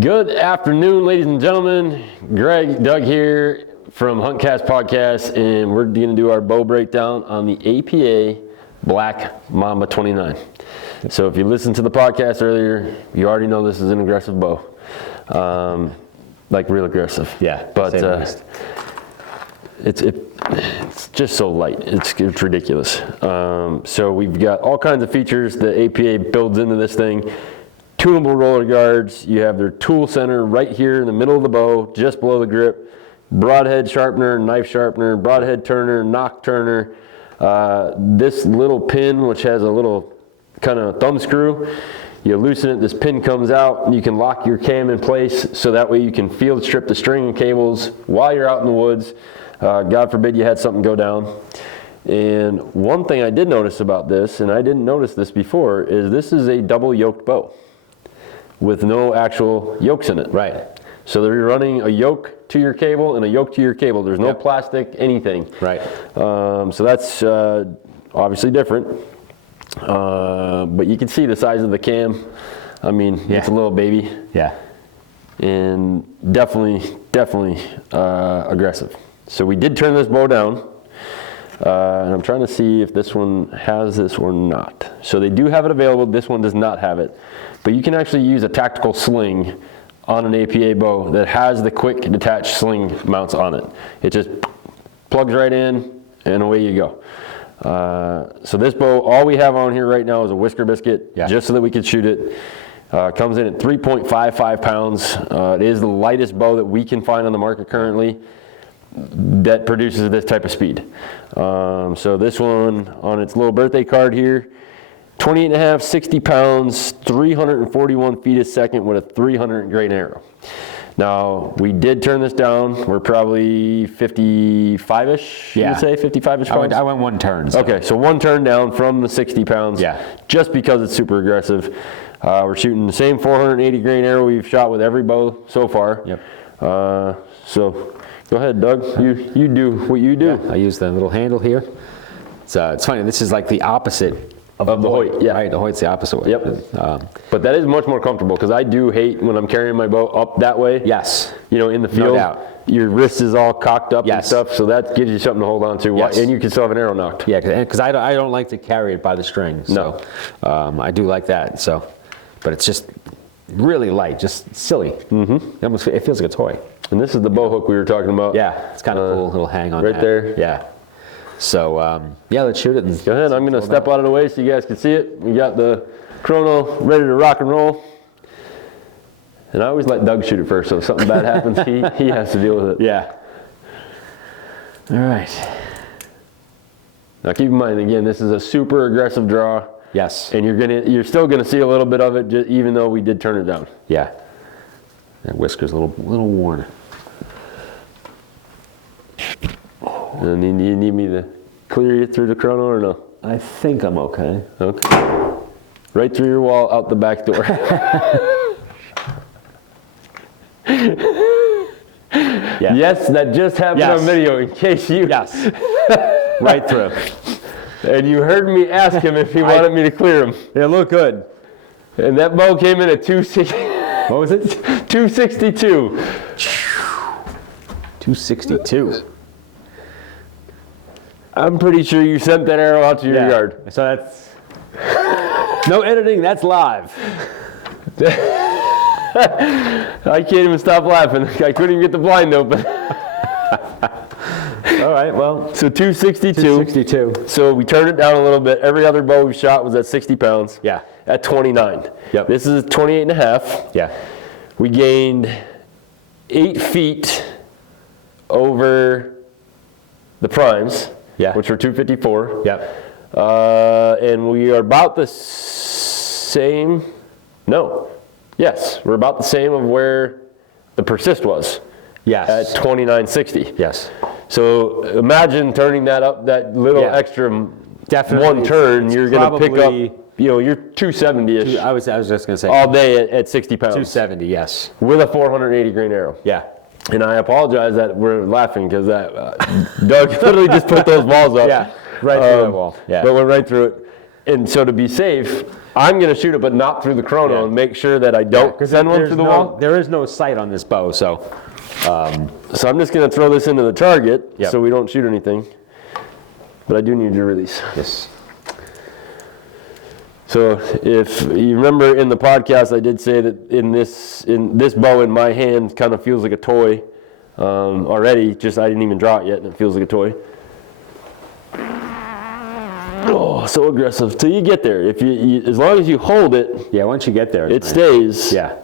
Good afternoon, ladies and gentlemen. Doug here from Huntcast Podcast, and we're going to do our bow breakdown on the APA Black Mamba 29. So if you listened to the podcast earlier, you already know this is an aggressive bow. Like real aggressive. Yeah, but it's just so light. It's ridiculous. So we've got all kinds of features the APA builds into this thing. Tunable roller guards. You have their tool center right here in the middle of the bow, just below the grip. Broadhead sharpener, knife sharpener, broadhead turner, nock turner. This little pin, which has a little kind of thumb screw, you loosen it, this pin comes out, and you can lock your cam in place so that way you can field strip the string and cables while you're out in the woods. God forbid you had something go down. And one thing I did notice about this, and I didn't notice this before, is this is a double yoked bow with no actual yokes in it. Right. So they're running a yoke to your cable and a yoke to your cable. There's no plastic, anything. Right. So that's obviously different. But you can see the size of the cam. I mean, it's a little baby. Yeah. And definitely aggressive. So we did turn this bow down. And I'm trying to see if this one has this or not. So they do have it available. This one does not have it. But you can actually use a tactical sling on an APA bow that has the quick detached sling mounts on it. It just plugs right in and away you go. So this bow, all we have on here right now is a whisker biscuit, just so that we could shoot it. Comes in at 3.55 pounds. It is the lightest bow that we can find on the market currently that produces this type of speed. So this one on its little birthday card here, 28.5, 60 pounds, 341 feet a second with a 300 grain arrow. Now, we did turn this down. We're probably 55-ish, you would say, 55-ish pounds? I went one turn. So. Okay, so one turn down from the 60 pounds, just because it's super aggressive. We're shooting the same 480 grain arrow we've shot with every bow so far. Yep. So go ahead, Doug. You do what you do. Yeah, I use the little handle here. It's funny, this is like the opposite of the Hoyt. Yeah. Right, the Hoyt's the opposite way. Yep. But that is much more comfortable because I do hate when I'm carrying my bow up that way. Yes. You know, in the field. No doubt. Your wrist is all cocked up and stuff, so that gives you something to hold on to. Yes. And you can still have an arrow knocked. Yeah, because I don't like to carry it by the string. So, no. I do like that. So, but it's just really light, just silly. Mm-hmm. It feels like a toy. And this is the bow hook we were talking about. Yeah, it's kind of cool. Little hang on right there. Yeah. So let's shoot it. And go ahead. I'm going to step out of the way so you guys can see it. We got the Chrono ready to rock and roll. And I always let Doug shoot it first, so if something bad happens, he has to deal with it. Yeah. All right. Now keep in mind, again, this is a super aggressive draw. Yes. And you're still gonna see a little bit of it, even though we did turn it down. Yeah. That whisker's a little worn. And you need me to clear you through the Chrono or no? I think I'm okay. Okay. Right through your wall, out the back door. Yes, that just happened on video. In case you. Yes. Right through. And you heard me ask him if he wanted me to clear him. They look good. And that bow came in at 260. What was it? 262. 262. I'm pretty sure you sent that arrow out to your yard. So that's no editing. That's live. I can't even stop laughing. I couldn't even get the blind open. All right, well. So 262. 262. So we turned it down a little bit. Every other bow we shot was at 60 pounds. Yeah. At 29. Yep. This is 28 and a half. Yeah. We gained 8 feet over the primes, which were 254. Yep. And we are about the same. No. Yes, we're about the same of where the persist was. Yes. At 2960. Yes. So imagine turning that up, that little extra one turn, you're going to pick up, you're 270-ish. I was just going to say. All day at 60 pounds. 270, yes. With a 480 grain arrow. Yeah. And I apologize that we're laughing because that Doug literally just put those balls up. Yeah, right through that wall. Yeah. But went right through it. And so to be safe, I'm going to shoot it, but not through the chrono, and make sure that I don't send one through the wall. There is no sight on this bow, so. So I'm just going to throw this into the target so we don't shoot anything. But I do need your release. Yes. So if you remember in the podcast, I did say that in this bow in my hand kind of feels like a toy already. Just I didn't even draw it yet, and it feels like a toy. Oh, so aggressive. Till you get there. If you as long as you hold it. Yeah, once you get there, it stays. Yeah.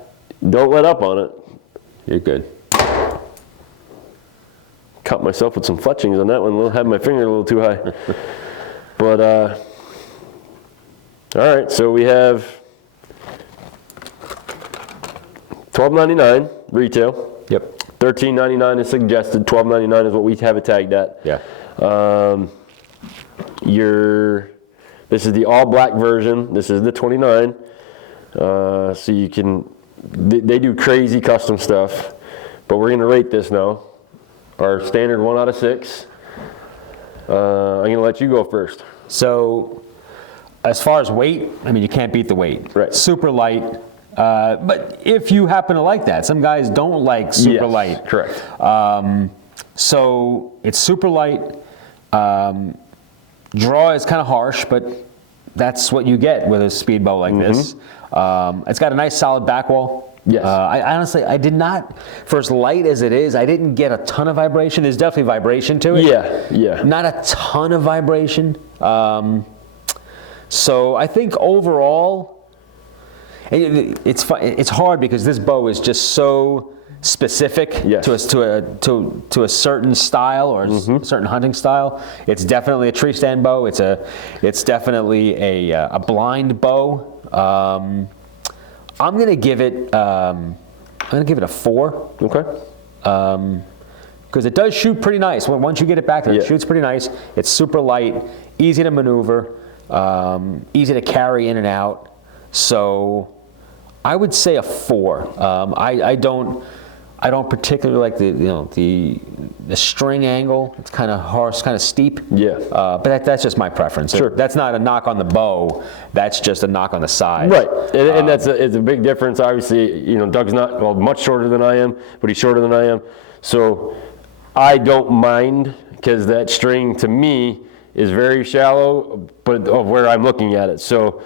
Don't let up on it. You're good. Cut myself with some fletchings on that one. Had my finger a little too high. But all right, so we have $12.99 retail. Yep. $13.99 is suggested. $12.99 is what we have it tagged at. Yeah. This is the all black version. This is the 29. So you can. They do crazy custom stuff, but we're gonna rate this now. Our standard 1 out of 6. I'm gonna let you go first. So, as far as weight, I mean, you can't beat the weight. Right. Super light. But if you happen to like that, some guys don't like super light. Correct. So it's super light. Draw is kind of harsh, but that's what you get with a speed bow like this. It's got a nice solid back wall. Yes. I honestly, I did not, for as light as it is, I didn't get a ton of vibration. There's definitely vibration to it. Yeah. Not a ton of vibration. So I think overall, it's hard because this bow is just so specific to a certain style or a certain hunting style. It's definitely a tree stand bow. It's definitely a blind bow. I'm gonna give it a 4. Okay. Because it does shoot pretty nice. Once you get it back there, it shoots pretty nice. It's super light, easy to maneuver, easy to carry in and out. So I would say a 4. I don't particularly like the string angle. It's kind of harsh, kind of steep. Yeah. But that's just my preference. Sure. That's not a knock on the bow. That's just a knock on the size. Right. And it's a big difference. Obviously, Doug's not much shorter than I am, but he's shorter than I am. So I don't mind because that string to me is very shallow, but of where I'm looking at it. So.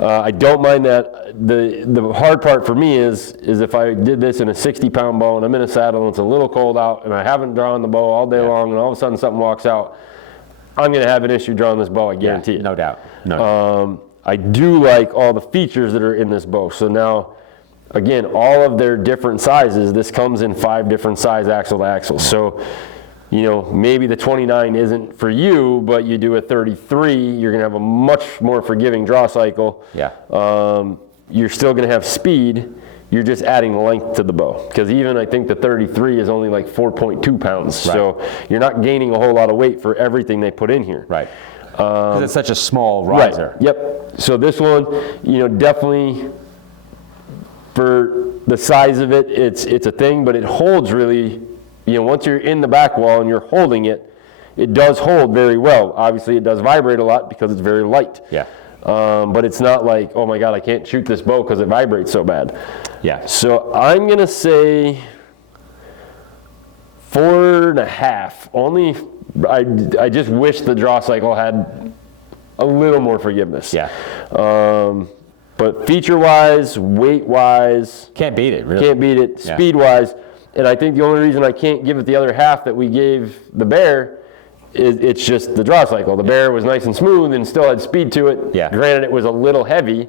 I don't mind that. The hard part for me is if I did this in a 60-pound bow and I'm in a saddle and it's a little cold out and I haven't drawn the bow all day long and all of a sudden something walks out, I'm going to have an issue drawing this bow, I guarantee it. No doubt. No. I do like all the features that are in this bow. So now, again, all of their different sizes, this comes in 5 different size axle to axle. So, maybe the 29 isn't for you, but you do a 33, you're going to have a much more forgiving draw cycle. Yeah. You're still going to have speed. You're just adding length to the bow. Because even I think the 33 is only like 4.2 pounds. Right. So you're not gaining a whole lot of weight for everything they put in here. Right. Because it's such a small riser. Right. Yep. So this one, definitely for the size of it, it's a thing, but it holds really. Once you're in the back wall and you're holding it, it does hold very well. Obviously, it does vibrate a lot because it's very light. Yeah. But it's not like, oh my God, I can't shoot this bow because it vibrates so bad. Yeah. So I'm going to say 4.5. Only, I just wish the draw cycle had a little more forgiveness. Yeah. But feature-wise, weight-wise. Can't beat it, really. Can't beat it. Yeah. Speed-wise. And I think the only reason I can't give it the other half that we gave the Bear is it's just the draw cycle. The Bear was nice and smooth and still had speed to it. Yeah. Granted, it was a little heavy,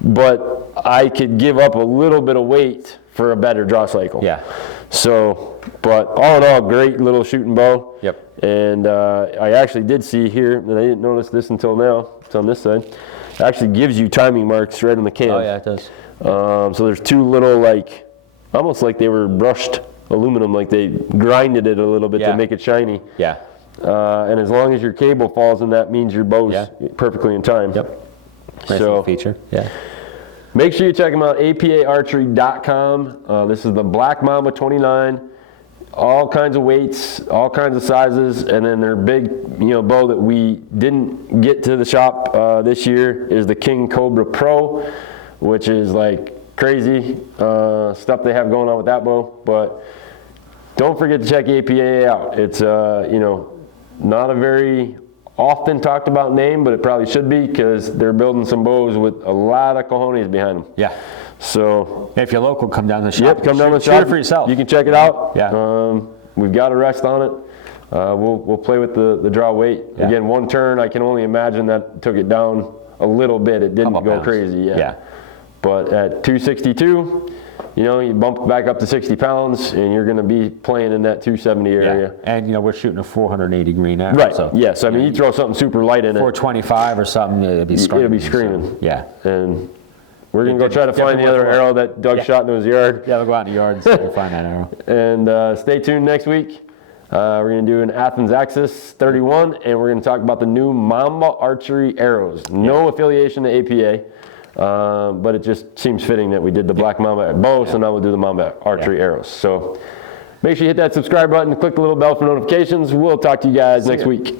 but I could give up a little bit of weight for a better draw cycle. Yeah. So, but all in all, great little shooting bow. Yep. And I actually did see here, and I didn't notice this until now, it's on this side, it actually gives you timing marks right on the cam. Oh yeah, it does. So there's 2 little almost like they were brushed aluminum, like they grinded it a little bit to make it shiny. Yeah. And as long as your cable falls in, that means your bow's perfectly in time. Yep. Nice little feature. Yeah. Make sure you check them out, apaarchery.com. This is the Black Mamba 29. all kinds of weights, all kinds of sizes, and then their big, bow that we didn't get to the shop this year is the King Cobra Pro, which is like crazy stuff they have going on with that bow. But don't forget to check APA out. It's not a very often talked about name, but it probably should be, because they're building some bows with a lot of cojones behind them. Yeah. So if you're local, come down to the shop. Yep, come down to the Shoot shop. it for yourself. You can check it out. Yeah. We've got a rest on it. We'll play with the draw weight. Yeah. Again, one turn, I can only imagine that took it down a little bit. It didn't go crazy. Yeah. But at 262, you bump back up to 60 pounds, and you're going to be playing in that 270 area. Yeah. And we're shooting a 480 green arrow. Right. So, yes. I mean, you throw something super light in it. 425 or something, it'd be screaming. It'll be screaming. So, yeah. And we're going to go try to find the other arrow that Doug shot into his yard. Yeah, we'll go out in the yard and see if we can find that arrow. And stay tuned next week. We're going to do an Athens Axis 31, and we're going to talk about the new Mamba archery arrows. No affiliation to APA, but it just seems fitting that we did the Black Mamba bow, so now we'll do the Mamba archery arrows. So make sure you hit that subscribe button, click the little bell for notifications. We'll talk to you guys next week.